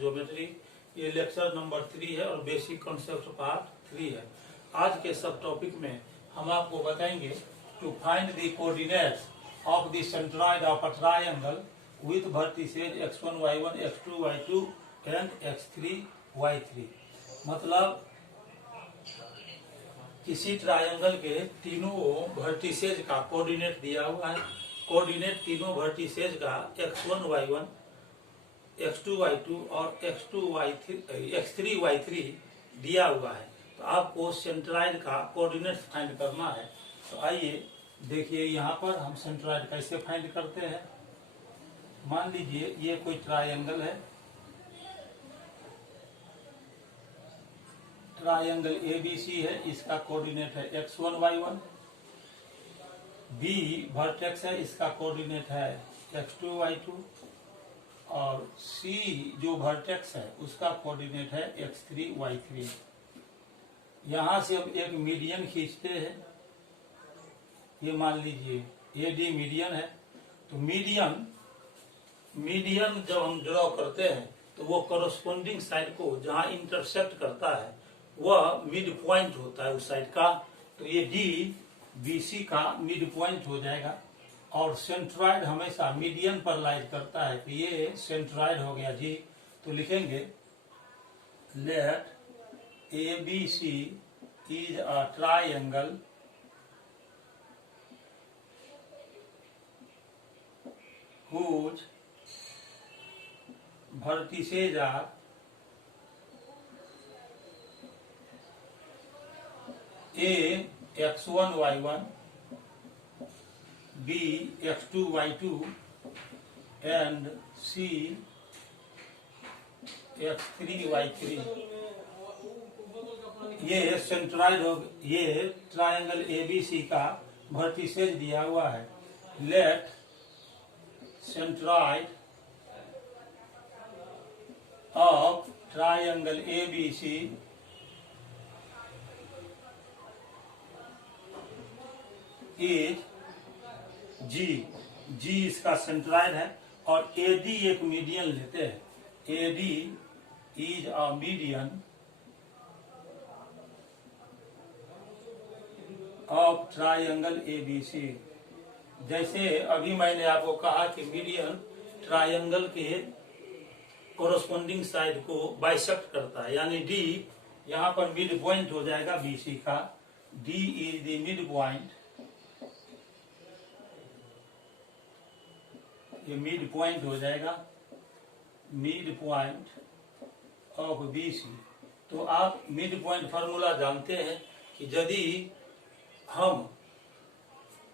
Geometry. ये lecture number 3 है और बेसिक कॉन्सेप्ट पार्ट 3 है। आज के सब टॉपिक में हम आपको बताएंगे to find the coordinates of the centroid of a triangle with vertices x1 y1 x2 y2 and x3 y3। मतलब किसी ट्रायंगल के तीनों वर्टिसेज का कोऑर्डिनेट दिया हुआ है। कोऑर्डिनेट तीनों वर्टिसेज का x1 y1 x2 y2 और x3 y3 दिया हुआ है। तो आपको सेंट्रॉइड का कोऑर्डिनेट फाइंड करना है। तो आइए देखिए यहाँ पर हम सेंट्रॉइड कैसे फाइंड करते हैं। मान लीजिए ये कोई ट्रायंगल है, ट्रायंगल ABC है, इसका कोऑर्डिनेट है x1 y1। B वर्टेक्स है, इसका कोऑर्डिनेट है x2 y2 और C जो वर्टेक्स है उसका कोऑर्डिनेट है x3 y3। यहां से अब एक मीडियन खींचते हैं। ये मान लीजिए AD मीडियन है। तो मीडियन जब हम ड्रॉ करते हैं तो वो कॉरस्पॉन्डिंग साइड को जहां इंटरसेक्ट करता है वह मिड पॉइंट होता है उस साइड का। तो ये DBC का मिड पॉइंट हो जाएगा और सेंट्रॉइड हमेशा मीडियन पर लाइज करता है। तो ये सेंट्रॉइड हो गया जी। तो लिखेंगे let ABC is a triangle whose vertices are A x1 y1, B x2 y2 and C x3 y3। ये सेंट्रॉइड हो, ये ट्रायंगल ABC का वर्टिसेज दिया हुआ है। Let centroid of triangle ABC is G इसका सेंट्रॉइड है और AD एक मीडियन लेते हैं। AD is a median of triangle ABC। जैसे अभी मैंने आपको कहा कि मीडियन ट्रायंगल के कोरस्पॉन्डिंग साइड को बाइसेक्ट करता है, यानी D यहाँ पर मिड पॉइंट हो जाएगा BC का। D is the mid point, ये मिड पॉइंट हो जाएगा, मिड पॉइंट ऑफ BC। तो आप मिड पॉइंट फार्मूला जानते हैं कि यदि हम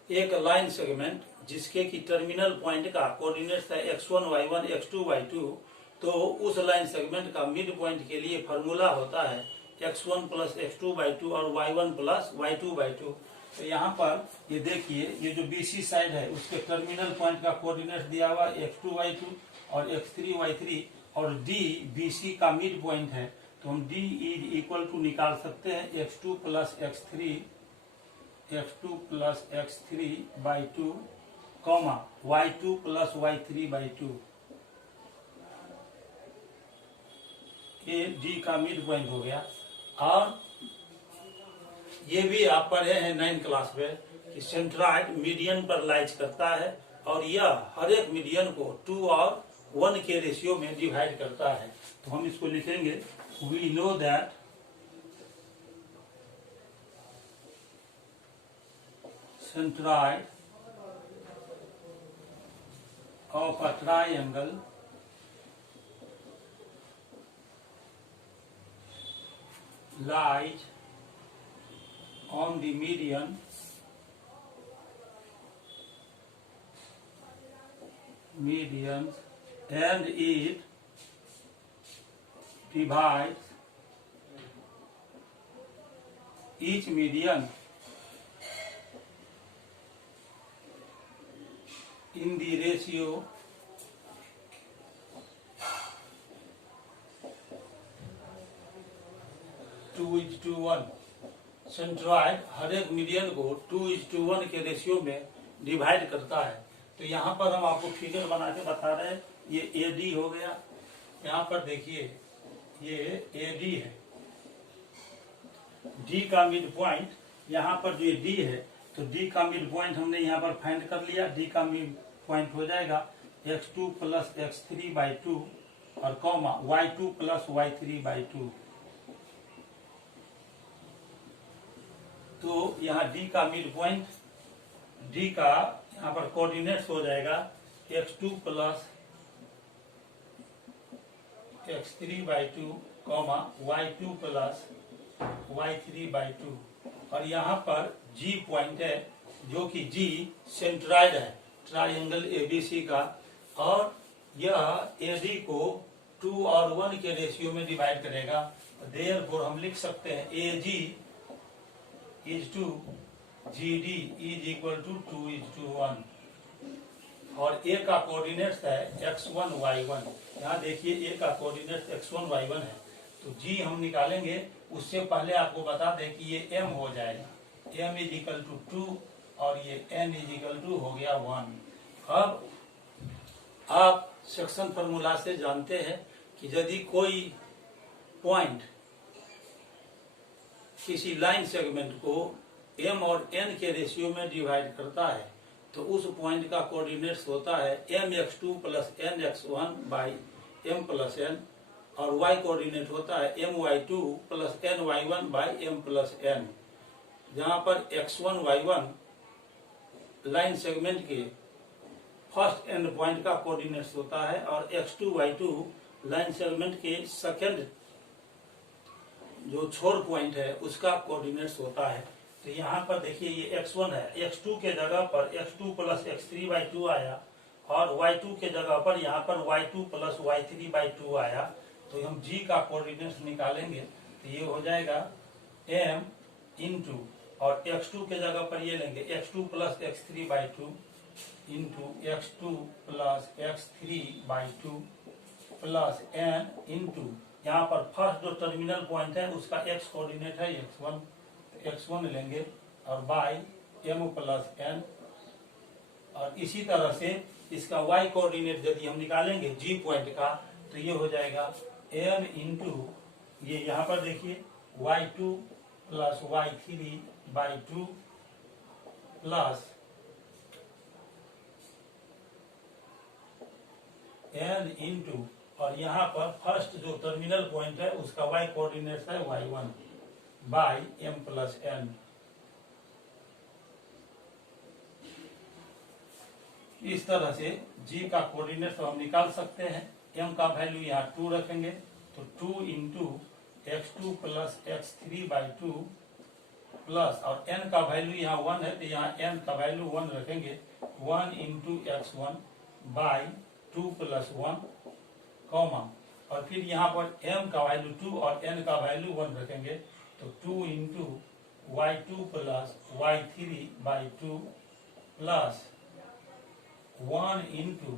एक लाइन सेगमेंट जिसके की टर्मिनल पॉइंट का कोऑर्डिनेट है x1 y1 x2 y2, तो उस लाइन सेगमेंट का मिड पॉइंट के लिए फार्मूला होता है x1 प्लस x2 by 2 और y1 प्लस y2 by 2। तो यहाँ पर ये देखिए, ये जो BC साइड है उसके टर्मिनल पॉइंट का कोऑर्डिनेट दिया हुआ x2 y2 और x3 y3 और D BC का मिड पॉइंट है। तो हम D इज इक्वल टू निकाल सकते हैं x2 plus x3 by 2 comma y2 plus y3 by 2। ये D का मिड पॉइंट हो गया। और ये भी आप पढ़े हैं 9th क्लास में कि सेंट्रॉइड मीडियन पर लाइज करता है और यह हर एक मीडियन को 2 और 1 के रेशियो में डिवाइड करता है। तो हम इसको लिखेंगे, we know that centroid of a triangle lies on the median and it divides each median in the ratio 2:1। Centroid हर एक मीडियन को 2:1 के रेशियो में डिवाइड करता है। तो यहाँ पर हम आपको फिगर बना के बता रहे हैं। ये AD हो गया, यहाँ पर देखिए ये AD है, D का मिड पॉइंट यहाँ पर जो D है, तो D का मिड पॉइंट हमने यहाँ पर फाइंड कर लिया। D का मिड पॉइंट हो जाएगा x2 प्लस x3/2 और कॉमा y2 प्लस y3/2। तो यहाँ D का मिड पॉइंट, D का यहाँ पर कोऑर्डिनेट्स हो जाएगा x2 plus x3/2 comma y2 plus y3/2 और यहाँ पर G पॉइंट है, जो कि G सेंट्राइड है ट्रायंगल ABC का, और यह AD को 2 और 1 के रेशियो में डिवाइड करेगा। देयरफॉर हम लिख सकते हैं AG is to GD is equal to 2:1 और A का कोऑर्डिनेट्स है x1 y1। यहाँ देखिए A का कोऑर्डिनेट्स x1 y1 है, तो G हम निकालेंगे। उससे पहले आपको बता दें कि ये M हो जाएगा, M इज इक्वल टू 2 और ये N इज इक्वल टू हो गया 1। अब आप सेक्शन फॉर्मूला से जानते हैं कि यदि कोई पॉइंट किसी लाइन सेगमेंट को M और N के रेशियो में डिवाइड करता है, तो उस पॉइंट का कोऑर्डिनेट्स होता है mx2 plus nx1 by m plus n, और y कोऑर्डिनेट होता है my2 plus ny1 by m plus n। जहाँ पर x1 y1 लाइन सेगमेंट के फर्स्ट एंड पॉइंट का कोऑर्डिनेट्स होता है और x2 y2 लाइन सेगमेंट के सेकंड जो छोर पॉइंट है उसका कोऑर्डिनेट्स होता है। तो यहाँ पर देखिए ये x1 है, x2 के जगह पर x2 प्लस x3/2 आया और y2 के जगह पर यहाँ पर y2 प्लस y3/2 आया। तो हम G का कोऑर्डिनेट्स निकालेंगे तो ये हो जाएगा m इंटू, और x2 के जगह पर ये लेंगे x2 plus x3/2 into x2 plus x3/2 plus n into, यहाँ पर फर्स्ट जो टर्मिनल पॉइंट है उसका x कोऑर्डिनेट है x1, तो x1 लेंगे और बाई m प्लस n, और इसी तरह से इसका y कोऑर्डिनेट यदि हम निकालेंगे G पॉइंट का तो ये हो जाएगा m इंटू, ये यहाँ पर देखिए y2 plus y3/2 plus n into, और यहाँ पर फर्स्ट जो टर्मिनल पॉइंट है उसका y कोऑर्डिनेट है y1 by m plus n। इस तरह से G का कोऑर्डिनेट हम निकाल सकते हैं। m का वैल्यू यहाँ 2 रखेंगे तो 2 into x2 plus x3/2 plus, और n का वैल्यू यहाँ 1 है तो यहाँ n का वैल्यू 1 रखेंगे, 1 into x1 by 2 plus 1 comma, और फिर यहाँ पर m का वैल्यू 2 और n का वैल्यू 1 रखेंगे तो 2 into y2 plus y3/2 plus 1 into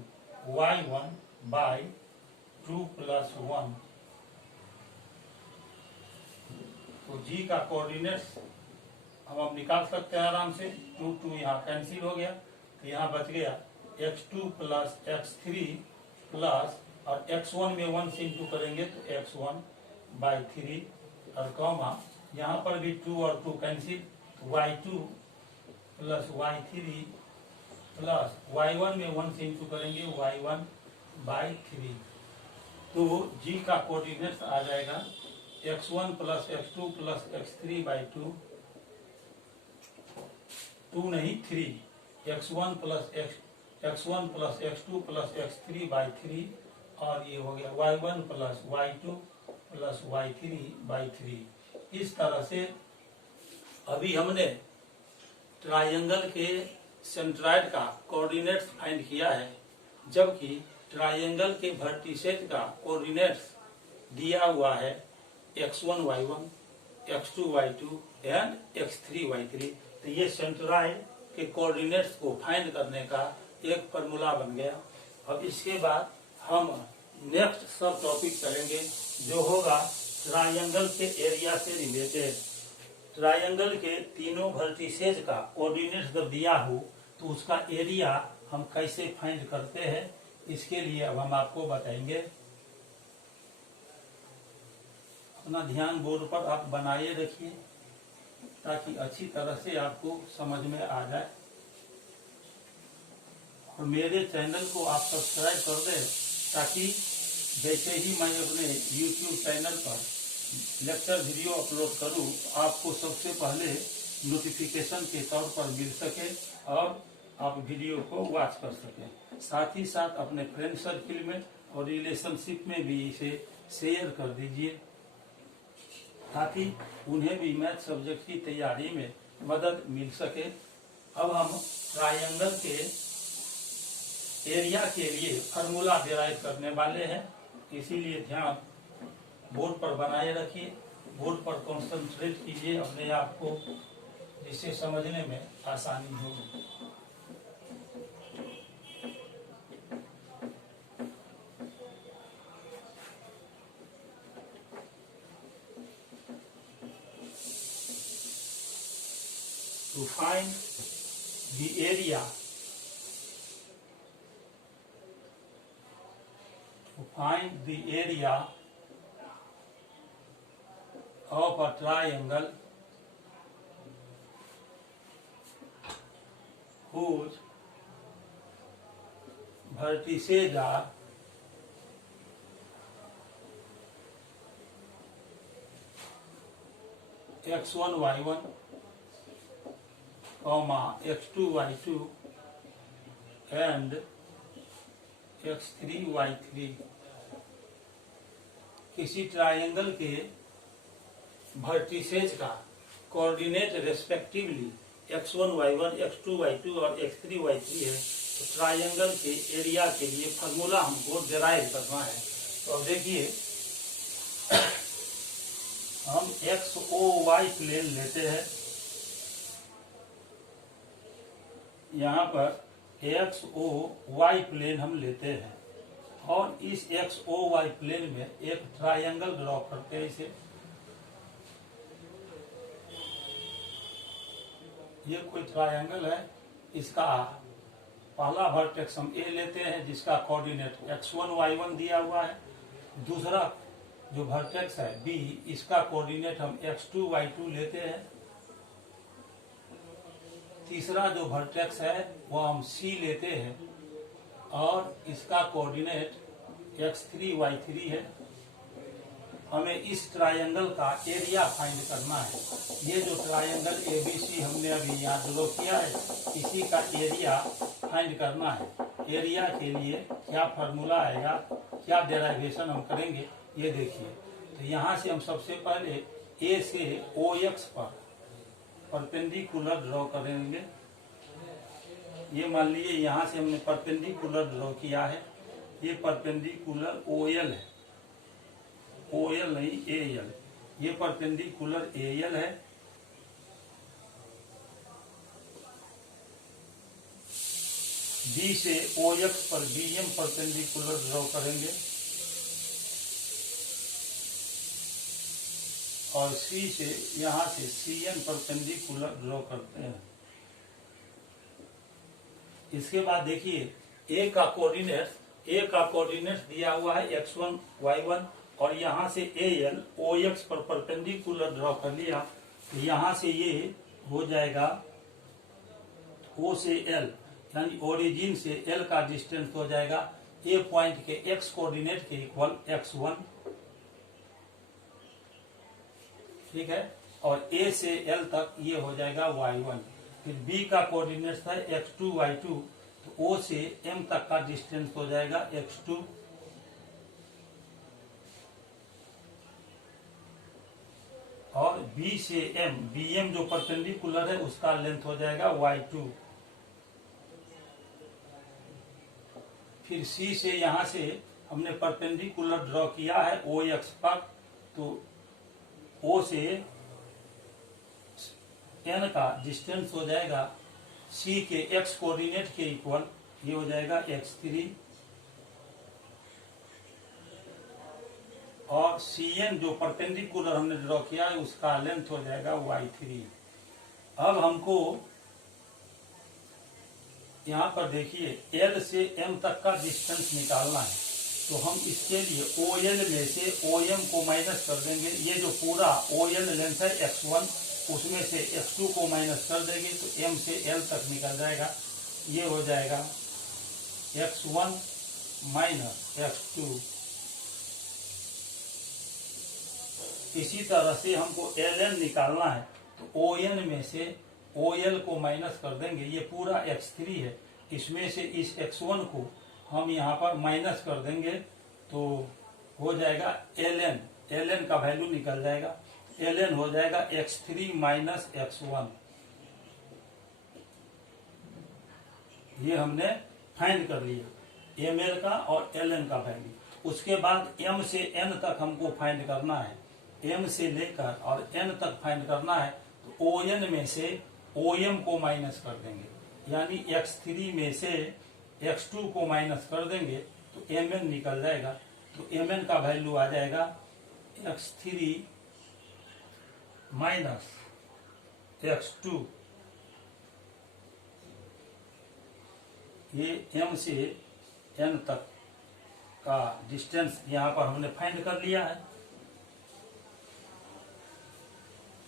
y1 by 2 plus 1। तो G का कोऑर्डिनेट्स हम निकाल सकते हैं आराम से, 2 यहाँ कैंसिल हो गया तो यहाँ बच गया x2 प्लस x3 प्लस, और x1 में 1 से इंटू करेंगे तो x1/3 और कॉमा, यहाँ पर भी 2 और 2 cancel, y2 plus y3 plus y1 में 1 से इंटू करेंगे y1/3। तो G का कोऑर्डिनेट्स आ जाएगा x1 plus x2 plus x3/2, 2 नहीं 3, x1 plus x2 plus x3/3, और ये हो गया y1 plus y2 plus y3/3। इस तरह से अभी हमने ट्रायंगल के सेंट्राइड का कोऑर्डिनेट्स फाइंड किया है, जबकि ट्रायंगल के वर्टिसेज का कोऑर्डिनेट्स दिया हुआ है x1 y1, x2 y2 and x3 y3। तो ये सेंट्राइड के कोऑर्डिनेट्स को फाइंड करने का एक फॉर्मूला बन गया। अब इसके बाद हम नेक्स्ट सब टॉपिक करेंगे जो होगा ट्रायंगल के एरिया से रिलेटेड। ट्रायंगल के तीनों वर्टिसेज का कोऑर्डिनेट्स जब दिया हो तो उसका एरिया हम कैसे फाइंड करते हैं, इसके लिए अब हम आपको बताएंगे। अपना ध्यान बोर्ड पर आप बनाए रखिए ताकि अच्छी तरह से आपको समझ में आ जाए। और मेरे चैनल को आप सब्सक्राइब कर दें ताकि जैसे ही मैं अपने YouTube चैनल पर लेक्चर वीडियो अपलोड करूं आपको सबसे पहले नोटिफिकेशन के तौर पर मिल सके और आप वीडियो को वॉच कर सकें। साथ ही साथ अपने फ्रेंड सर्किल में और रिलेशनशिप में भी इसे शेयर कर दीजिए ताकि उन्हें भी मैथ सब्जेक्ट की तैयारी में मदद मिल सके। अब हम ट्रायंगल के एरिया के लिए फार्मूला डिराइव करने वाले हैं, इसीलिए ध्यान बोर्ड पर बनाए रखिए, बोर्ड पर कंसंट्रेट कीजिए अपने आप को, जिससे समझने में आसानी होगी। To find the area of a triangle whose vertices are x1 y1 x2 y2 and x3 y3। किसी ट्रायंगल के वर्टिसेज का coordinate respectively x1 y1 x2 y2 और x3 y3 है, तो ट्रायंगल के एरिया के लिए फार्मूला हमको डिराइव करना है। तो अब देखिए हम XOY प्लेन लेते हैं, यहाँ पर XOY प्लेन हम लेते हैं और इस XOY प्लेन में एक ट्रायंगल ड्रॉ करते हैं। इसे ये कोई ट्रायंगल है, इसका पहला वर्टेक्स हम A लेते हैं जिसका कोऑर्डिनेट x1 y1 दिया हुआ है। दूसरा जो वर्टेक्स है B, इसका कोऑर्डिनेट हम x2 y2 लेते हैं। तीसरा जो वर्टेक्स है वो हम C लेते हैं और इसका कोऑर्डिनेट x3 y3 है। हमें इस ट्रायंगल का एरिया फाइंड करना है। ये जो ट्रायंगल ABC हमने अभी यहाँ ड्रॉ किया है, इसी का एरिया फाइंड करना है। एरिया के लिए क्या फार्मूला आएगा, क्या डेराइवेशन हम करेंगे, ये देखिए। तो यहाँ से हम सबसे पहले A से OX पर परपेंडिकुलर ड्रॉ करेंगे। ये मान लीजिए यहाँ से हमने परपेंडिकुलर ड्रॉ किया है, ये परपेंडिकुलर OL है, OL नहीं AL, ये परपेंडिकुलर AL है। B से OX पर BM परपेंडिकुलर ड्रॉ करेंगे और C से यहाँ से CN परपेंडिकुलर ड्रॉ करते हैं। इसके बाद देखिए A का कोऑर्डिनेट दिया हुआ है x1 y1 और यहाँ से AL OX पर परपेंडिकुलर ड्रॉ कर लिया। यहाँ से ये हो जाएगा O से L, यानी ओरिजिन से L का डिस्टेंस हो जाएगा A पॉइंट के x कोऑर्डिनेट के इक्वल x1, ठीक है। और A से L तक ये हो जाएगा y1। फिर B का कोऑर्डिनेट था x2 y2, तो O से M तक का डिस्टेंस हो जाएगा x2। और B से M, BM जो परपेंडिकुलर है उसका लेंथ हो जाएगा y2। फिर C से यहाँ से हमने परपेंडिकुलर ड्रॉ किया है OX पर, तो O से N का डिस्टेंस हो जाएगा C के X कोऑर्डिनेट के इक्वल, ये हो जाएगा x3। और CN जो परपेंडिकुलर हमने ड्रॉ किया है उसका लेंथ हो जाएगा y3। अब हमको यहाँ पर देखिए L से M तक का डिस्टेंस निकालना है। तो हम इसके लिए OL में से OM को माइनस कर देंगे। ये जो पूरा OL लेंथ है x1, उसमें से x2 को माइनस कर देंगे तो M से L तक निकल जाएगा। ये हो जाएगा x1 माइनस x2। इसी तरह से हमको ln निकालना है तो ON में से OL को माइनस कर देंगे। ये पूरा x3 है, इसमें से इस x1 को हम यहाँ पर माइनस कर देंगे तो हो जाएगा ln का वैल्यू निकल जाएगा। ln हो जाएगा x3 माइनस x1। ये हमने फाइंड कर लिया ml का और ln का वैल्यू। उसके बाद m से n तक हमको फाइंड करना है। m से लेकर और n तक फाइंड करना है तो ON में से OM को माइनस कर देंगे, यानी x3 में से x2 को माइनस कर देंगे तो mn निकल जाएगा। तो mn का वैल्यू आ जाएगा x3 माइनस x2। ये m से n तक का डिस्टेंस यहाँ पर हमने फाइंड कर लिया है।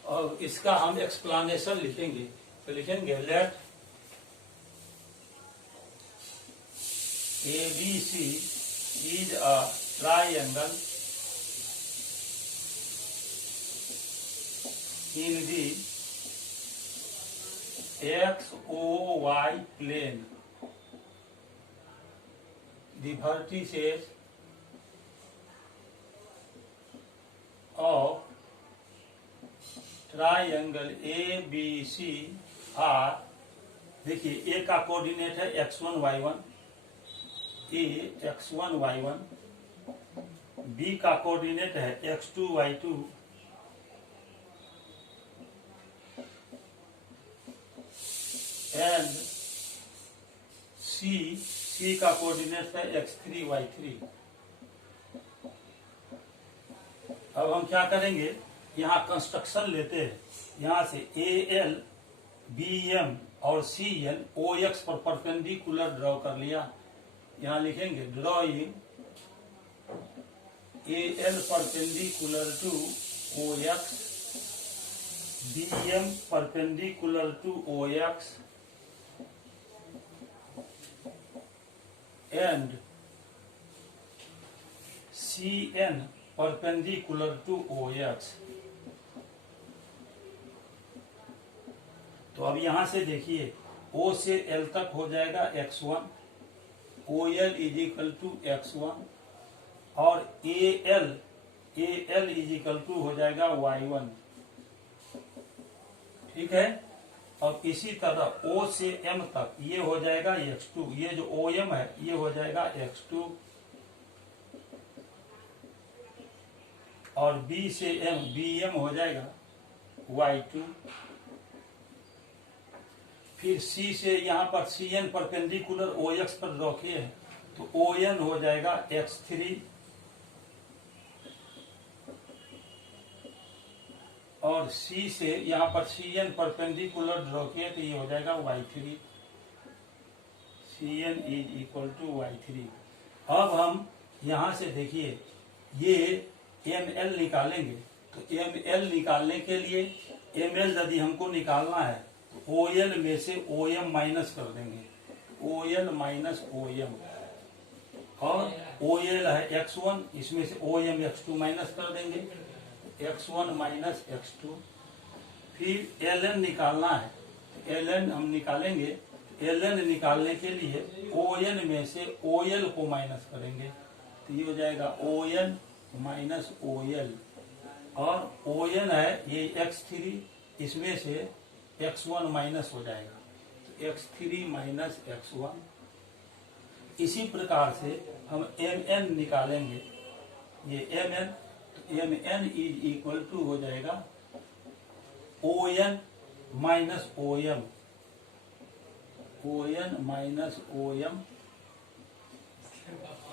और इसका हम एक्सप्लेनेशन लिखेंगे तो लिखेंगे let ABC is a triangle in the XOY plane. The vertices of triangle ABC are, देखिए A का कोऑर्डिनेट है x1 y1, A x1 y1, B का कोऑर्डिनेट है x2 y2, एंड C का कोऑर्डिनेट है x3 y3। अब हम क्या करेंगे, यहाँ कंस्ट्रक्शन लेते हैं। यहाँ से AL, BM और CN OX पर परपेंडिकुलर ड्रॉ कर लिया। यहाँ लिखेंगे drawing AL perpendicular to OX, BM perpendicular to OX and CN perpendicular to OX। तो अब यहां से देखिए O से L तक हो जाएगा x1, OL is equal to x1 और AL इज इक्वल टू हो जाएगा y1। ठीक है। अब इसी तरह O से M तक ये हो जाएगा x2, ये जो OM है ये हो जाएगा x2 और B से M BM हो जाएगा y2। फिर C से यहाँ पर CN परपेंडिकुलर OX पर ड्रॉ किए हैं तो ON हो जाएगा x3 और C से यहाँ पर CN परपेंडिकुलर ड्रॉ किए तो ये हो जाएगा y3। CN is equal to y3। अब हम यहाँ से देखिए ये ML निकालेंगे तो ML निकालने के लिए ML यदि हमको निकालना है तो OL में से OM माइनस कर देंगे, OL माइनस OM और OL है x1, इसमें से OM x2 माइनस कर देंगे, x1 माइनस x2। फिर ln निकालना है तो ln हम निकालेंगे। ln निकालने के लिए ON में से OL को माइनस करेंगे तो ये हो जाएगा ON माइनस OL और ON है ये x3, इसमें से x1 माइनस हो जाएगा तो x3 माइनस x1। इसी प्रकार से हम mn निकालेंगे, ये mn तो mn इज इक्वल टू हो जाएगा ON minus OM, ON minus OM।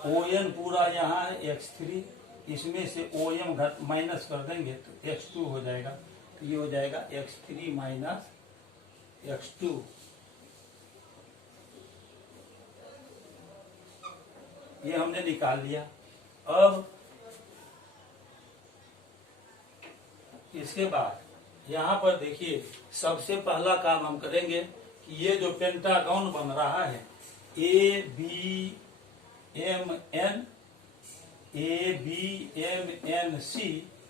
ON पूरा यहाँ है x3, इसमें से OM घट माइनस कर देंगे तो x2 हो जाएगा तो ये हो जाएगा x3 माइनस x2। ये हमने निकाल लिया। अब इसके बाद यहाँ पर देखिए, सबसे पहला काम हम करेंगे कि ये जो पेंटागन बन रहा है ABMNC,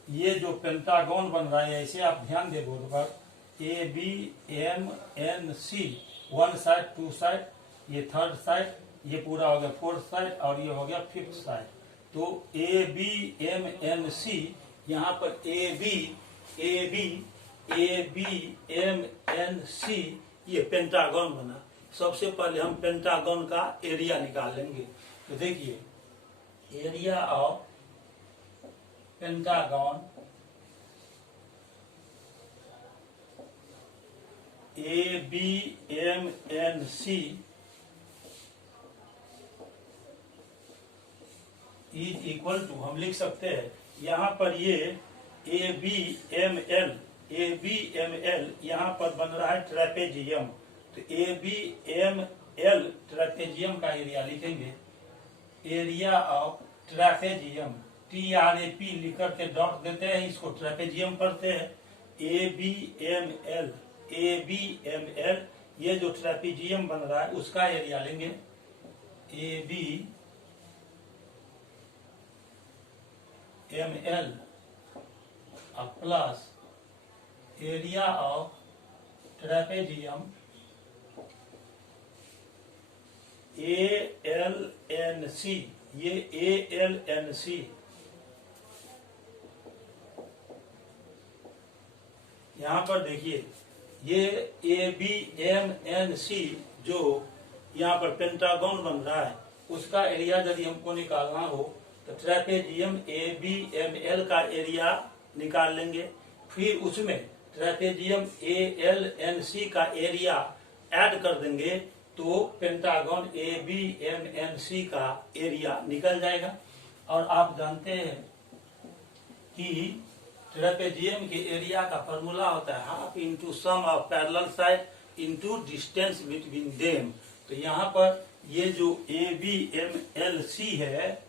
ये जो पेंटागन बन रहा है, ऐसे आप ध्यान दे बोर्ड पर, ABMNC, one side, two side, ये थर्ड साइड, ये पूरा हो गया फोर्थ साइड, और ये हो गया फिफ्थ साइड। तो ABMNC, यहाँ पर ABMNC, ये पेंटागन बना। सबसे पहले हम पेंटागन का एरिया निकाल लेंगे। तो देखिए, area of pentagon ABMNC is equal to, हम लिख सकते हैं यहाँ पर ये ABML यहाँ पर बन रहा है ट्रेपेजियम। तो ABML ट्रेपेजियम का एरिया लिखेंगे, एरिया ऑफ ट्रेपेजियम, TRAP लिख करके डॉट देते हैं, इसको ट्रेपेजियम पढ़ते हैं। ABML ये जो ट्रेपेजियम बन रहा है उसका एरिया लेंगे, ABML plus area of trapezium ALNC, ये ALNC, यहाँ पर देखिए ये ABMNC जो यहाँ पर पेंटागन बन रहा है उसका एरिया यदि हमको निकालना हो तो ट्रेपेजियम ABML का एरिया निकाल लेंगे, फिर उसमें ट्रेपेजियम ALNC का एरिया ऐड कर देंगे, तो पेंटागन ABMNC का एरिया निकल जाएगा। और आप जानते हैं कि ट्रेपेजियम के एरिया का फॉर्मूला होता है half into sum of parallel side into distance between them. तो यहाँ पर ये जो ABMLC है,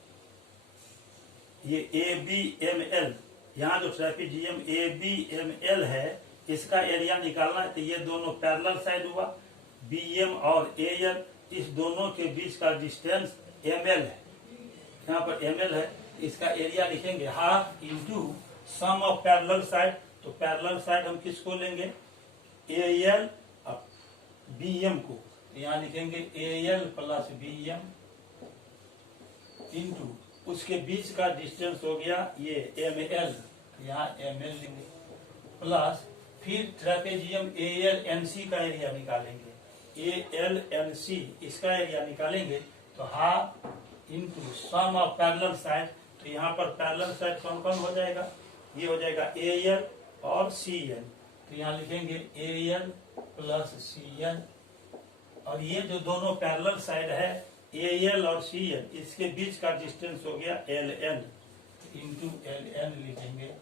ये ABML, यहाँ जो ट्रेपेजियम ABML है इसका एरिया निकालना है। तो ये दोनों पैरेलल साइड हुआ, BM और AL, इस दोनों के बीच का डिस्टेंस ML है, यहाँ पर ML है। इसका एरिया लिखेंगे half into sum of parallel side. तो पैरेलल साइड हम किसको लेंगे, AL और BM को। यहाँ लिखेंगे AL प्लस BM इंटू उसके बीच का डिस्टेंस हो गया ये ML, यहाँ ML लेंगे, प्लस फिर ट्रेपेजियम ALNC का एरिया निकालेंगे, ALNC इसका एरिया निकालेंगे। तो half into sum of parallel side. तो यहाँ पर पैरेलल साइड कौन कौन हो जाएगा, ये हो जाएगा AL और CN। तो यहाँ लिखेंगे AL प्लस CN, और ये जो दोनों पैरेलल साइड है AL और CN, इसके बीच का डिस्टेंस हो गया LN, इंटू LN लिखेंगे,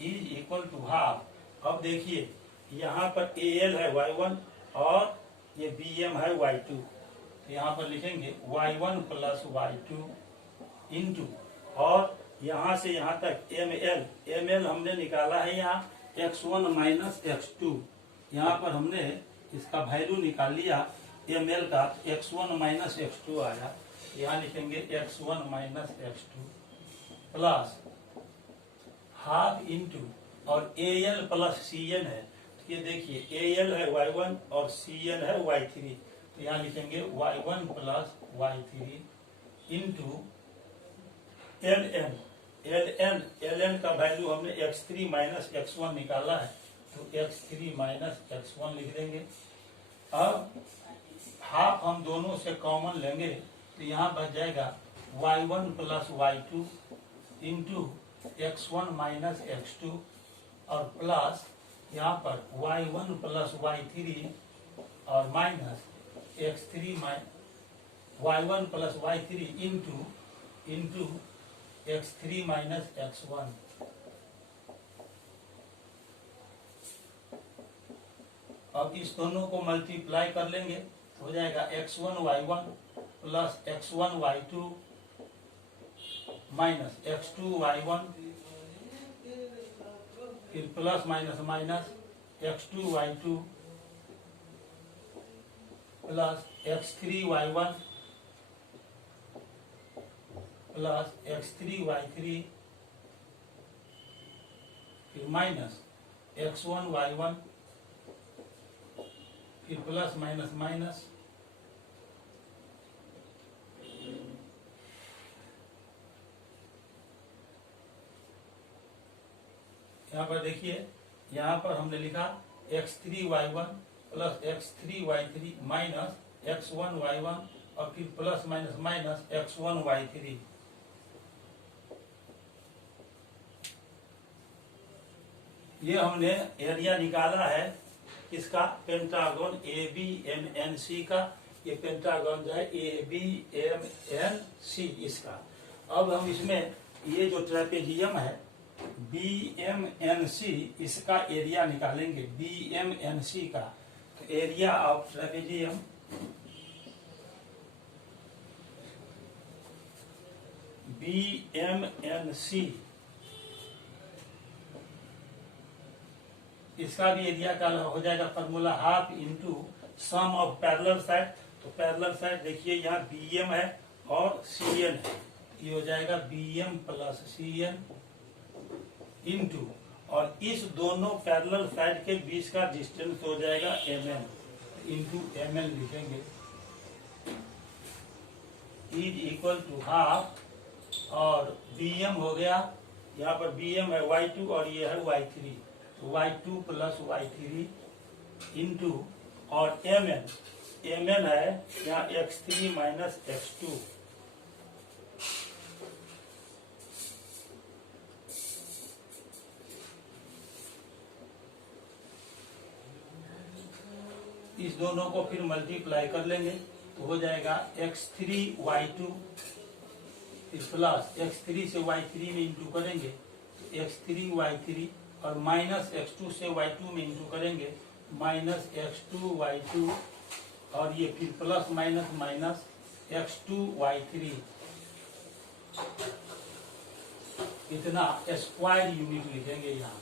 इज इक्वल टू हाफ। अब देखिए यहाँ पर AL है Y1 और ये BM है Y2। तो यहाँ पर लिखेंगे Y1 प्लस Y2 इंटू, और यहाँ से यहाँ तक ML हमने निकाला है यहाँ x1 माइनस x2। यहाँ पर हमने इसका वैल्यू निकाल लिया ML का, x1 माइनस x2 आया। यहाँ लिखेंगे x1 minus x2 plus half into, और AL प्लस CN है। तो ये देखिए AL है Y1 और CN है Y3। तो यहाँ लिखेंगे Y1 plus Y3 into LN का वैल्यू हमने x3 माइनस x1 निकाला है, तो x3 माइनस x1 लिख देंगे। अब हाफ हम दोनों से कॉमन लेंगे, तो यहाँ बच जाएगा Y1 plus Y2 into x1 minus x2, और प्लस यहाँ पर Y1 प्लस Y3 और minus x3 Y1 plus Y3 into x3 minus x1। अब इस दोनों को मल्टीप्लाई कर लेंगे, हो जाएगा x1 y1 plus x1 y2 minus x2y1 फिर plus minus minus x2y2 plus x3y1 plus x3y3 फिर माइनस x1y1 फिर प्लस माइनस माइनस यहाँ पर देखिए, यहाँ पर हमने लिखा x3y1 plus x3y3 minus x1y1 और फिर प्लस माइनस माइनस x1y3। ये हमने एरिया निकाला है किसका, पेंटागन ABMNC का। ये पेंटागन जो है ABMNC इसका। अब हम इसमें ये जो ट्रेपेजियम है BMNC, इसका एरिया निकालेंगे। BMNC का एरिया ऑफ ट्रेपेजियम BMNC, इसका भी एरिया का हो जाएगा formula half into sum of parallel side. तो पैरेलल साइड देखिए यहाँ BM है और CN है, ये हो जाएगा BM प्लस CN इंटू, और इस दोनों पैरेलल साइड के बीच का डिस्टेंस हो जाएगा mm इंटू mn लिखेंगे, इज इक्वल टू हाफ, और BM हो गया, यहाँ पर BM है y2 और ये है y3, तो y2 प्लस y3 इंटू, और mn है यहाँ x3 माइनस x2। इस दोनों को फिर मल्टीप्लाई कर लेंगे तो हो जाएगा x3y2 फिर प्लस x3 से y3 में इंटू करेंगे तो x3y3, और माइनस x2 से y2 में इंटू करेंगे माइनस x2y2, और ये फिर प्लस माइनस माइनस x2y3। इतना स्क्वायर यूनिट लिखेंगे यहाँ,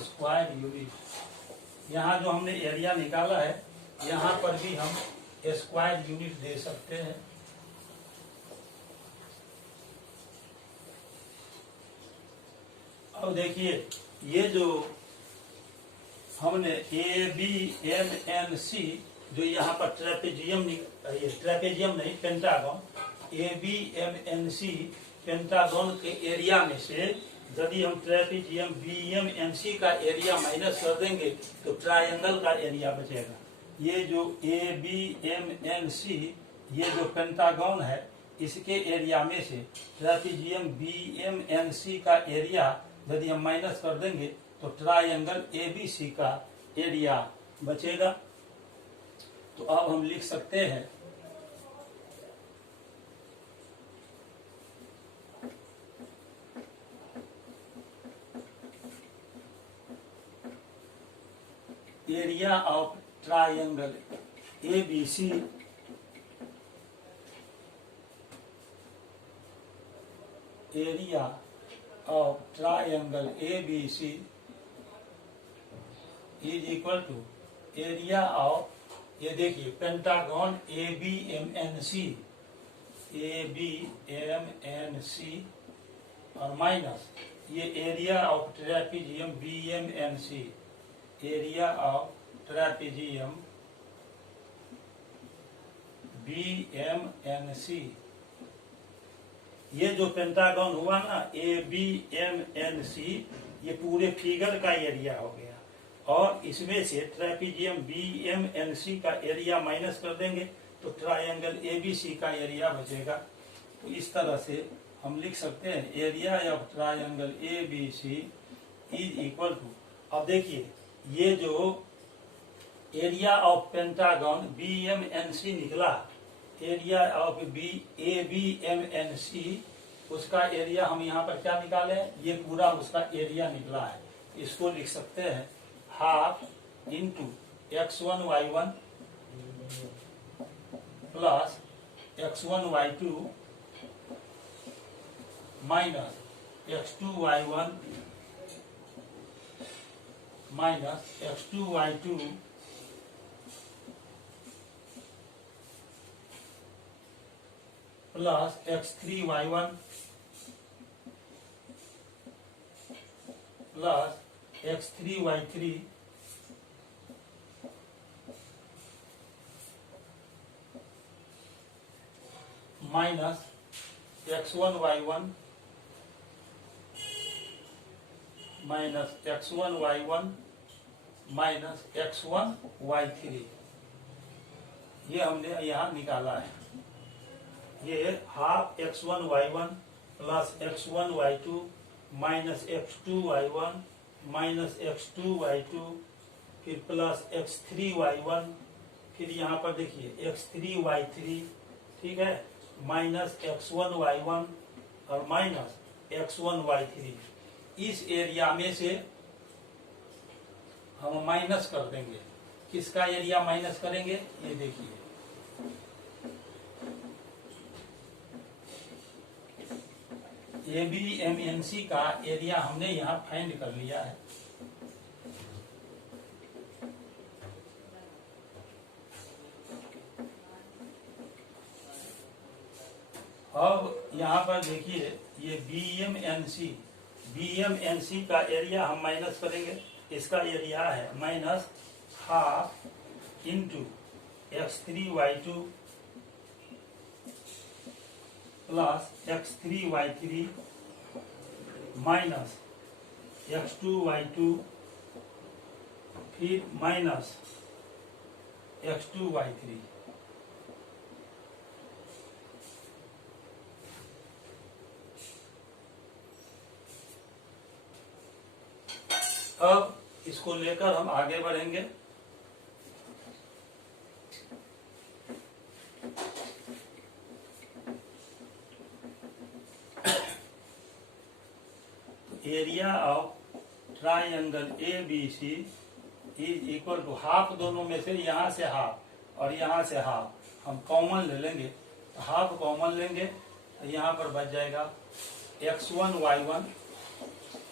स्क्वायर यूनिट। यहाँ जो हमने एरिया निकाला है यहाँ पर भी हम स्क्वायर यूनिट दे सकते हैं। अब देखिए, ये जो हमने ABMNC जो यहाँ पर ट्रेपेजियम नहीं, पेंटागन, ABMNC पेंटागन के एरिया में से यदि हम ट्रेपेजियम BMNC का एरिया माइनस कर देंगे तो ट्रायंगल का एरिया बचेगा। ये जो ABMNC, ये जो पेंटागन है, इसके एरिया में से ट्रेपेजियम BMNC का एरिया यदि हम माइनस कर देंगे तो ट्रायंगल ABC का एरिया बचेगा। तो अब हम लिख सकते हैं area of triangle ABC area of triangle ABC is equal to area of, ये देखिए पेंटागन ABMNC और माइनस ये area of trapezium BMNC, area of trapezium BMNC। ये जो पेंटागन हुआ ना ABMNC, ये पूरे फिगर का एरिया हो गया, और इसमें से ट्रेपेजियम BMNC का एरिया माइनस कर देंगे तो ट्रायंगल ABC का एरिया बचेगा। तो इस तरह से हम लिख सकते हैं area of triangle ABC is equal to, अब देखिए ये जो एरिया ऑफ पेंटागन BMNC निकला, एरिया ऑफ ABMNC, उसका एरिया हम यहाँ पर क्या निकाले, ये पूरा उसका एरिया निकला है। इसको लिख सकते हैं half into x1y1 plus x1y2 minus x2y1 minus x2y2 plus x3y1 plus x3y3 minus x1y1 minus x1y1 minus x1y3 ये हमने यहाँ निकाला है। ये half x1y1 plus x1y2 minus x2y1 minus x2y2 फिर प्लस x3y1 फिर यहाँ पर देखिए x3y3, ठीक है, माइनस x1y1 और माइनस x1y3। इस एरिया में से हम माइनस कर देंगे। किसका एरिया माइनस करेंगे, ये देखिए, ABMNC का एरिया हमने यहाँ फाइंड कर लिया है। अब यहाँ पर देखिए ये BMNC का एरिया हम माइनस करेंगे। इसका एरिया है minus half into x3y2 plus x3y3 minus x2y2 फिर माइनस x2y3। अब इसको लेकर हम आगे बढ़ेंगे। Area of triangle ABC is equal to half, दोनों में से यहाँ से हाफ और यहाँ से हाफ हम कॉमन ले लेंगे। तो हाफ कॉमन लेंगे तो यहाँ पर बच जाएगा x1y1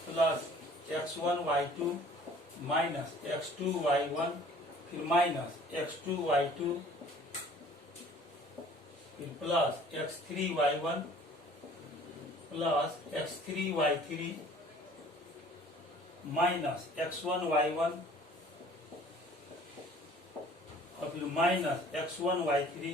plus x1y2 minus x2y1 फिर माइनस x2y2 फिर plus x3y1 plus x3y3 minus x1y1 और फिर माइनस x1y3।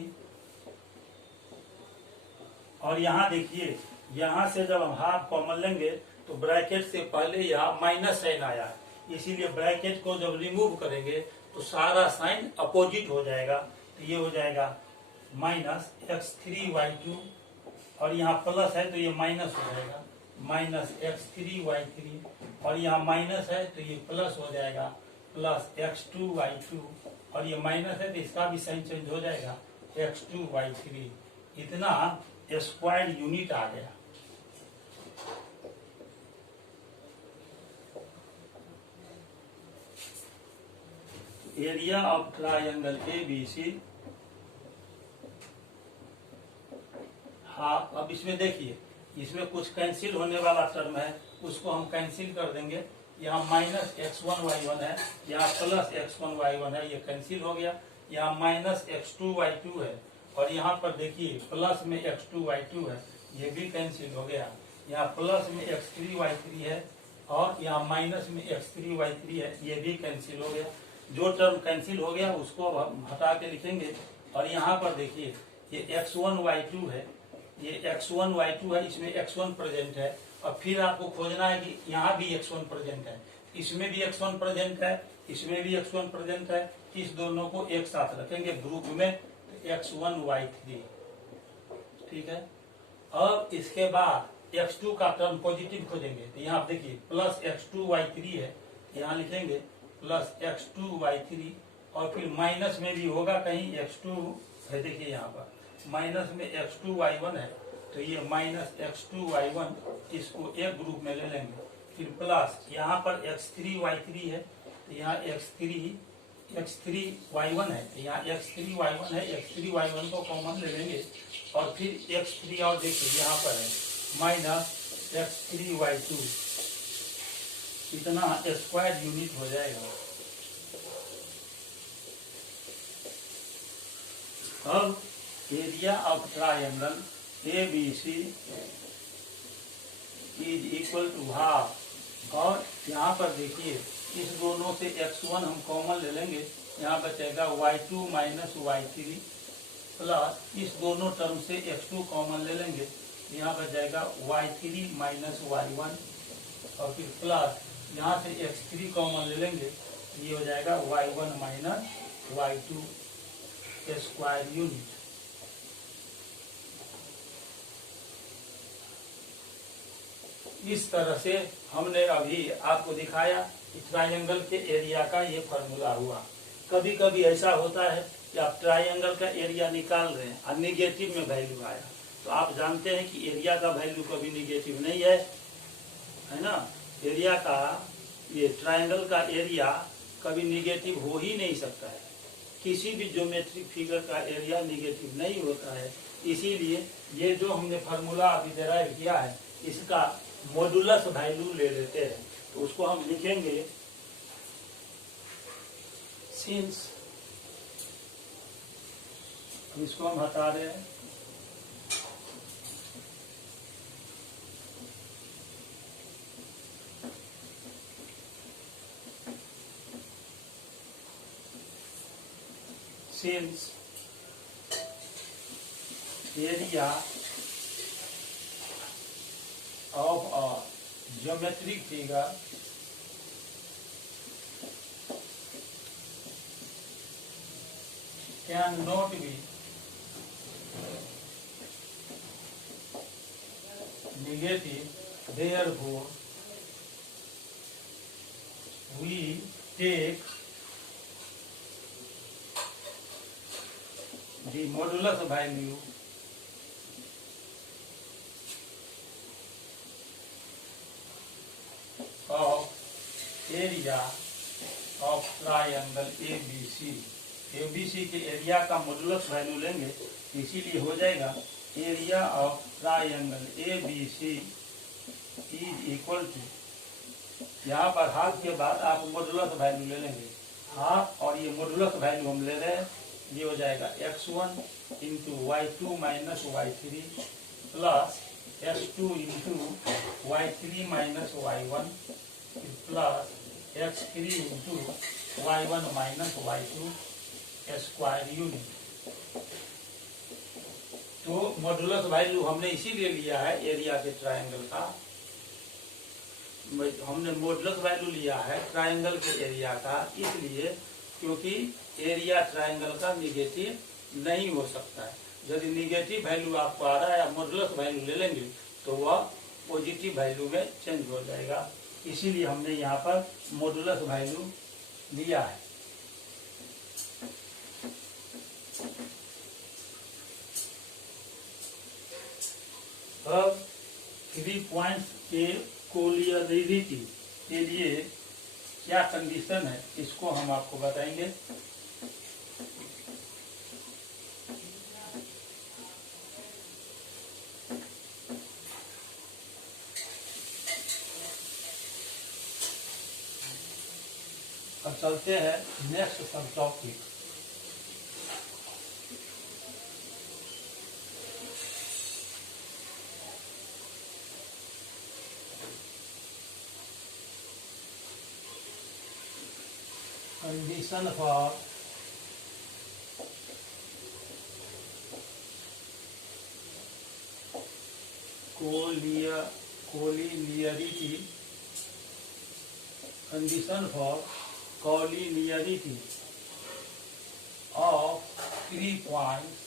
और यहाँ देखिए, यहाँ से जब हम हाफ कॉमन लेंगे तो ब्रैकेट से पहले यहाँ माइनस साइन आया, इसीलिए ब्रैकेट को जब रिमूव करेंगे तो सारा साइन अपोजिट हो जाएगा। तो ये हो जाएगा माइनस x3y2 और यहाँ प्लस है तो ये माइनस हो जाएगा माइनस x3y3 और यहाँ माइनस है तो ये प्लस हो जाएगा प्लस x2y2 और ये माइनस है तो इसका भी साइन चेंज हो जाएगा x2y3। इतना स्क्वायर यूनिट आ गया। एरिया ऑफ ट्रायंगल ABC हाँ, अब इसमें देखिए, इसमें कुछ कैंसिल होने वाला टर्म है, उसको हम कैंसिल कर देंगे। यहाँ माइनस x1y1 है, यहाँ प्लस x1y1 है, ये कैंसिल हो गया। यहाँ माइनस x2y2 है और यहाँ पर देखिए प्लस में x2y2 है, ये भी कैंसिल हो गया। यहाँ प्लस में x3y3 है और यहाँ माइनस में x3y3 है, ये भी कैंसिल हो गया। जो टर्म कैंसिल हो गया उसको हम हटा के लिखेंगे। और यहाँ पर देखिए ये x1y2 है, ये x1y2 है, इसमें x1 प्रेजेंट है। और फिर आपको खोजना है कि यहाँ भी x1 प्रेजेंट है, इसमें भी x1 प्रेजेंट है, इसमें भी x1 प्रेजेंट है। इस दोनों को एक साथ रखेंगे ग्रुप में, तो x1y3, ठीक है। अब इसके बाद x2 का टर्म पॉजिटिव खोजेंगे, तो यहाँ देखिए प्लस x2y3 है, यहाँ लिखेंगे प्लस x2y3 और फिर माइनस में भी होगा कहीं x2 है, देखिए यहाँ पर माइनस में x2y1 है, तो ये माइनस x2y1 इसको एक ग्रुप में ले लेंगे। फिर प्लस यहाँ पर x3y3 है, तो यहाँ x3y1 है, तो यहाँ x3y1 है, x3y1 को कॉमन ले लेंगे। और फिर x3 और देखिए यहाँ पर है माइनस x3y2 इतना स्क्वायर यूनिट हो जाएगा। अब area of triangle ABC is equal to half, और यहाँ पर देखिए इस दोनों से x1 हम कॉमन ले लेंगे, यहाँ बचेगा y2 माइनस y3 प्लस इस दोनों टर्म से x2 कॉमन ले लेंगे, यहाँ बच जाएगा y3 माइनस y1, और फिर प्लस यहाँ से x3 कॉमन ले लेंगे, ये हो जाएगा y1 minus y2 square unit. इस तरह से हमने अभी आपको दिखाया कि ट्रायंगल के एरिया का ये फॉर्मूला हुआ। कभी कभी ऐसा होता है कि आप ट्रायंगल का एरिया निकाल रहे हैं और निगेटिव में वैल्यू आया, तो आप जानते हैं कि एरिया का वैल्यू कभी निगेटिव नहीं है ना। एरिया का, ये ट्रायंगल का एरिया कभी निगेटिव हो ही नहीं सकता है, किसी भी ज्योमेट्रिक फिगर का एरिया निगेटिव नहीं होता है। इसीलिए ये जो हमने फार्मूला अभी डिराइव किया है, इसका मॉडुलस वैल्यू ले लेते हैं, तो उसको हम लिखेंगे सिंस, इसको हम हटा रहे हैं, since area of a geometric figure cannot be negative, therefore we take the modulus value of area of triangle ABC। ABC के एरिया का मॉडुलस वैल्यू लेंगे, इसीलिए हो जाएगा area of triangle ABC is equal to, यहाँ पर half के बाद आप मॉडुलस वैल्यू ले लेंगे हाफ, और ये मॉडुलस वैल्यू हम ले रहे हैं, ये हो जाएगा x1 into y2 minus y3 plus x2 into y3 minus y1 plus x3 into y1 minus y2 square unit. तो मॉडुलस वैल्यू हमने इसीलिए लिया है एरिया के ट्रायंगल का, हमने मॉडुलस वैल्यू लिया है ट्रायंगल के एरिया का, इसलिए क्योंकि एरिया ट्रायंगल का निगेटिव नहीं हो सकता है। यदि निगेटिव वैल्यू आपको आ रहा है, या मॉडुलस वैल्यू ले लेंगे तो वह पॉजिटिव वैल्यू में चेंज हो जाएगा, इसीलिए हमने यहाँ पर मॉडुलस वैल्यू लिया है। अब 3 पॉइंट्स के कोलिनियरिटी के लिए क्या कंडीशन है, इसको हम आपको बताएंगे। अब चलते हैं नेक्स्ट सब topic. Condition for collinearity, condition for collinearity of 3 points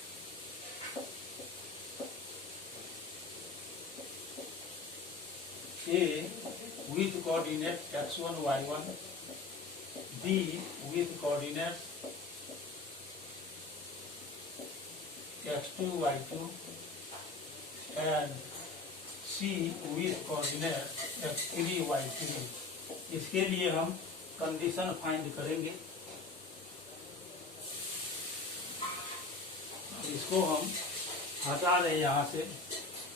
A with coordinate x1 y1, B with coordinates x2 y2, and C with coordinates x3 y3। इसके लिए हम कंडीशन फाइंड करेंगे। इसको हम हटा रहे हैं, यहाँ से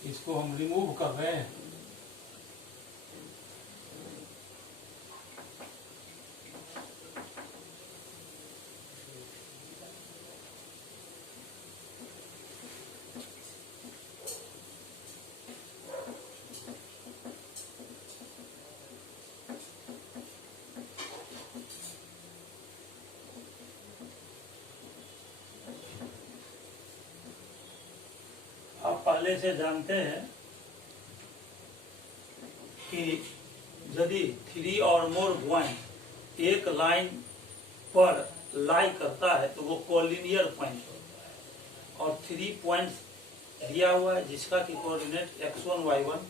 इसको हम रिमूव कर रहे हैं। आप पहले से जानते हैं कि यदि 3 और मोर पॉइंट एक लाइन पर लाई करता है तो वो कोलिनियर पॉइंट होता है। और 3 पॉइंट्स दिया हुआ है जिसका की coordinate x1 y1,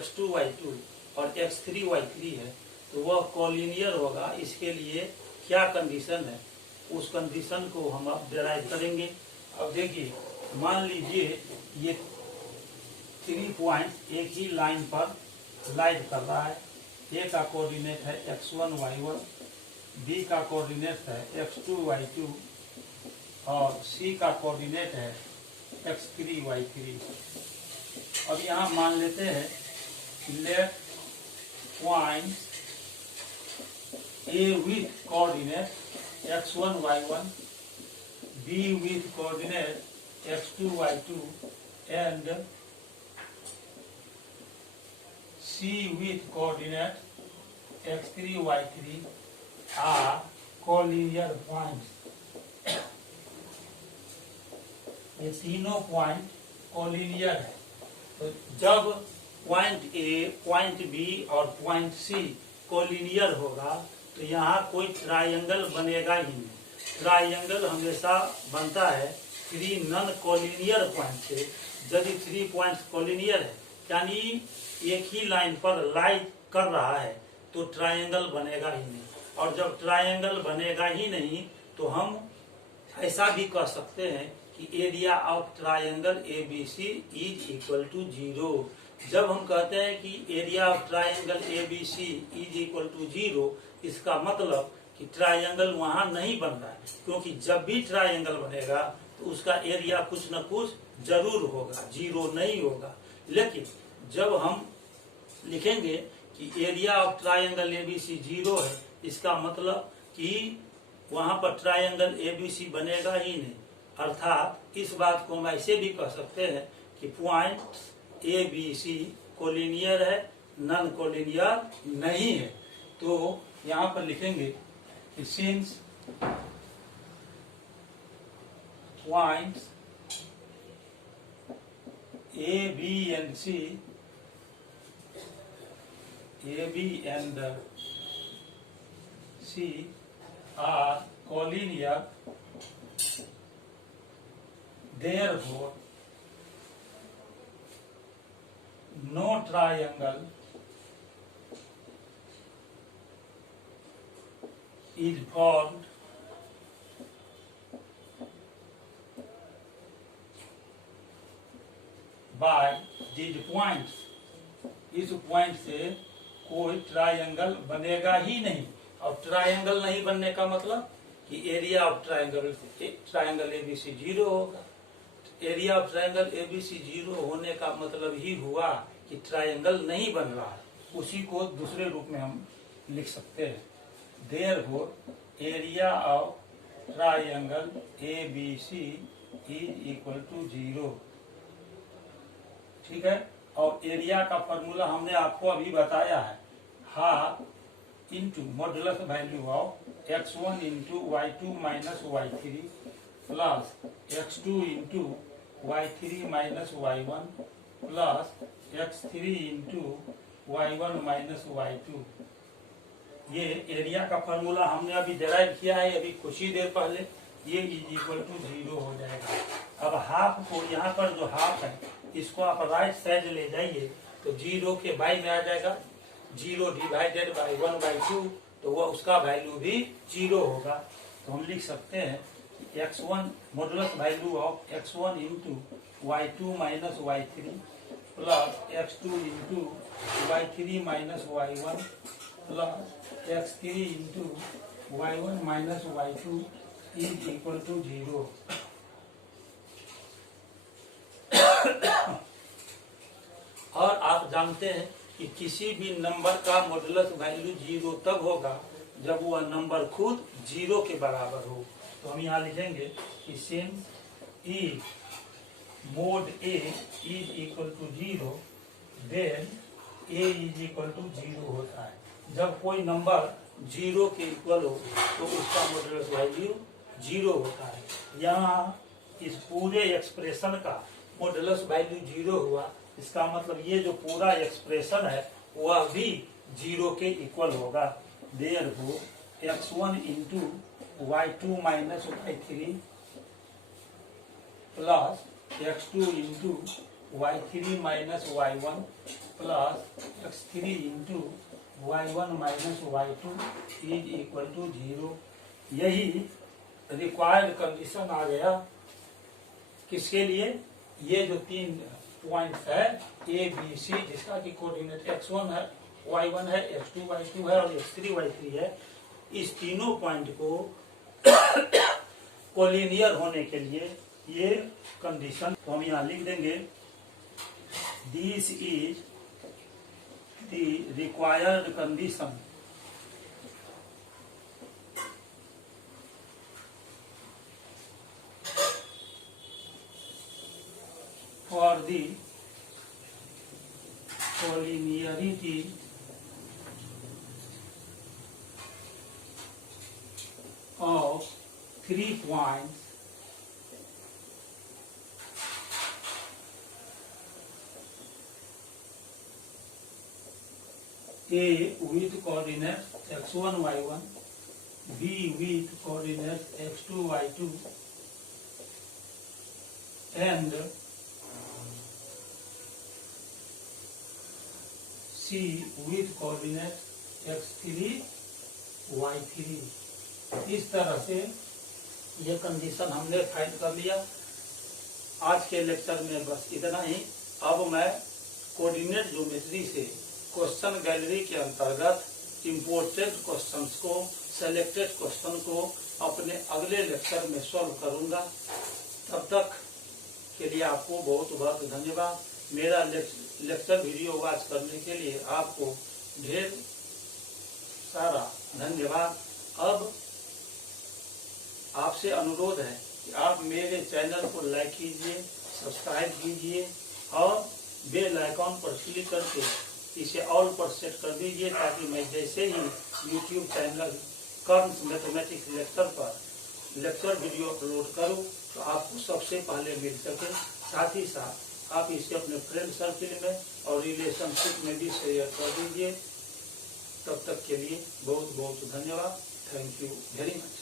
x2 y2 और x3 y3 है, तो वह कोलिनियर होगा। इसके लिए क्या कंडीशन है उस कंडीशन को हम अब डिराइव करेंगे। अब देखिए, मान लीजिए ये 3 पॉइंट्स एक ही लाइन पर लाइट कर रहा है। ए का कोऑर्डिनेट है x1 y1, बी का कोऑर्डिनेट है x2 y2 और सी का कोऑर्डिनेट है x3 y3। अब यहाँ मान लेते हैं let point A with coordinate x1 y1, B with coordinate x2 y2 and C with coordinate x3 y3 are collinear points। ये तीनों पॉइंट कोलिनियर है। तो जब पॉइंट ए, पॉइंट बी और पॉइंट सी कोलिनियर होगा तो यहाँ कोई ट्रायंगल बनेगा ही नहीं। ट्रायंगल हमेशा बनता है 3 नॉन कोलिनियर पॉइंट से। यदि 3 पॉइंट्स कोलिनियर है यानी एक ही लाइन पर लाइट कर रहा है तो ट्रायंगल बनेगा ही नहीं। और जब ट्रायंगल बनेगा ही नहीं तो हम ऐसा भी कह सकते हैं कि area of triangle ABC is equal to 0। जब हम कहते हैं कि area of triangle ABC is equal to 0, इसका मतलब कि ट्रायंगल वहां नहीं बन रहा है, क्योंकि जब भी ट्रायंगल बनेगा तो उसका एरिया कुछ न कुछ जरूर होगा, 0 नहीं होगा। लेकिन जब हम लिखेंगे कि एरिया ऑफ ट्रायंगल ABC 0 है, इसका मतलब कि वहां पर ट्रायंगल ABC बनेगा ही नहीं। अर्थात इस बात को हम ऐसे भी कह सकते हैं कि पॉइंट ABC कोलिनियर है, नॉन कोलिनियर नहीं है। तो यहाँ पर लिखेंगे कि since points A, B and C, A, B and C are collinear, therefore no triangle is formed by these points। इस पॉइंट से कोई ट्रायंगल बनेगा ही नहीं। और ट्रायंगल नहीं बनने का मतलब कि एरिया ऑफ ट्रायंगल ABC 0 होगा। एरिया ऑफ ट्रायंगल ABC 0 होने का मतलब ही हुआ कि ट्रायंगल नहीं बन रहा है। उसी को दूसरे रूप में हम लिख सकते हैं, therefore area of triangle ABC is equal to 0। ठीक है। और एरिया का फॉर्मूला हमने आपको अभी बताया है, half into modulus value of x1 into y2 minus y3 plus x2 into y3 minus y1 plus x3 into y1 minus y2। ये एरिया का फॉर्मूला हमने अभी डिराइव किया है अभी कुछ ही देर पहले। ये इज इक्वल टू 0 हो जाएगा। अब हाफ को, यहाँ पर जो हाफ है इसको आप राइट साइड ले जाइए तो 0 के बाई में आ जाएगा। 0 डिवाइडेड बाई 1/2 तो वह उसका वैल्यू भी 0 होगा। तो हम लिख सकते हैं x1 modulus value of x1 into y2 minus y3 plus x2 into y3 minus y1 plus x3 into y1 minus y2 is equal to 0। और आप जानते हैं कि किसी भी नंबर का मॉडुलस वैल्यू 0 तब होगा जब वह नंबर खुद 0 के बराबर हो। तो हम यहाँ लिखेंगे कि since e mod A is equal to 0 then A is equal to 0 होता है। जब कोई नंबर 0 के इक्वल हो तो उसका मॉडुलस वैल्यू 0 होता है। यहाँ इस पूरे एक्सप्रेशन का मॉडुलस वैल्यू 0 हुआ, इसका मतलब ये जो पूरा एक्सप्रेशन है वह भी 0 के इक्वल होगा। Therefore x1 into y2 minus y3 plus x2 into y3 minus y1 plus x3 into y1 minus y2 is equal to 0। यही रिक्वायर्ड कंडीशन आ गया किसके लिए? ये जो 3 पॉइंट है ए बी सी, जिसका कि कोऑर्डिनेट x1 है, y1 है, x2 y2 है और x3 y3 है, इस तीनों पॉइंट को कोलिनियर होने के लिए ये कंडीशन तो हम यहाँ लिख देंगे, this is the required condition for the collinearity of 3 points A with coordinates x1 y1, B with coordinates x2 y2 and C with coordinates x3 y3। इस तरह से ये कंडीशन हमने फाइंड कर लिया। आज के लेक्चर में बस इतना ही। अब मैं कोऑर्डिनेट ज्योमेट्री से क्वेश्चन गैलरी के अंतर्गत इंपोर्टेड क्वेश्चंस को, सेलेक्टेड क्वेश्चन को अपने अगले लेक्चर में सॉल्व करूंगा। तब तक के लिए आपको बहुत बहुत धन्यवाद। मेरा लेक्चर वीडियो वॉच करने के लिए आपको ढेर सारा धन्यवाद। अब आपसे अनुरोध है कि आप मेरे चैनल को लाइक कीजिए, सब्सक्राइब कीजिए और बेल आइकॉन पर क्लिक करके इसे ऑल पर सेट कर दीजिए, ताकि मैं जैसे ही YouTube channel karmas mathematics lecture पर लेक्चर वीडियो अपलोड करूं तो आपको सबसे पहले मिल सके। साथ ही साथ आप इसे अपने फ्रेंड सर्किल में और रिलेशनशिप में भी शेयर कर दीजिए। तब तक के लिए बहुत बहुत धन्यवाद। Thank you very much.